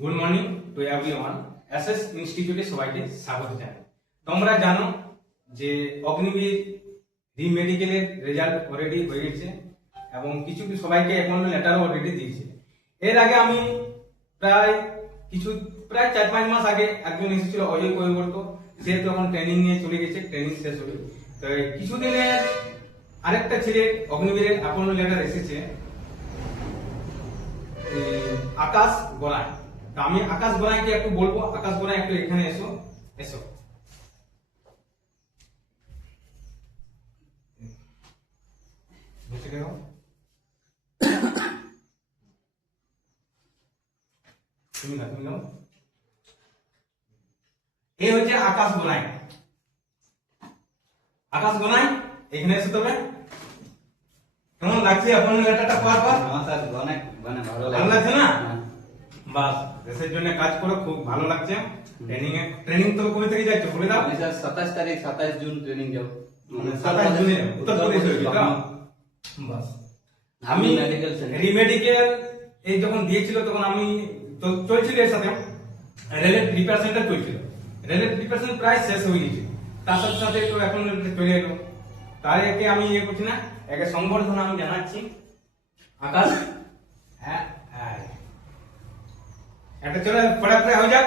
Good morning to everyone. SS ইনস্টিটিউটে সবাইকে স্বাগত জানাই। তোমরা জানো যে অগ্নিবীর রিমেডিকেলের রেজাল্ট অলরেডি হয়ে গেছে এবং কিছু সবাইকে অ্যাপয়েন্টমেন্ট লেটারও অলরেডি দিয়েছে। এর আগে আমি প্রায় 4-5 মাস আগে একজন এসেছিল অজয় কৈবর্ত, সে তখন ট্রেনিং নিয়ে চলে গেছে, ট্রেনিং শেষ হলো। তো কিছুদিনের আরেকটা ছেলে অগ্নিবীরের অ্যাপয়েন্টমেন্ট লেটার এসেছে, আকাশ গোড়াই। তো আমি আকাশ গোড়াইকে একটু বলবো, আকাশ গোড়াই একটু এখানে এসো এসো। বসে গেল, তুমি নাও। এই হচ্ছে আকাশ গোড়াই। আকাশ গোড়াই এখানে এসে তবে কেমন লাগছে আপনার লেটারটা পাওয়ার পর? অনেক ভালো ভালো লাগছে না? বাস, দেশের জন্য কাজ করে খুব ভালো লাগছে। ট্রেনিং তো কবে থেকে যাচ্ছে বলে দাও। 27 জুন ট্রেনিং যাব, 27 জুনে উত্তরপ্রদেশ হয়ে গেল। বাস, আমি রিমেডিকেল এই যখন দিয়েছিল তখন আমি তো চলছিল এর সাথে রেলের প্রিপারেশনটা চলছিল। রেলের প্রিপারেশন প্রায় শেষ হয়ে গেছে, তার সাথে সাথে তো এখন চলে এলো। তার একে আমি ইয়ে করছি না, একে সংবর্ধনা আমি জানাচ্ছি। আকাশ, হ্যাঁ, একটা চলে পড়া হয়ে যাক।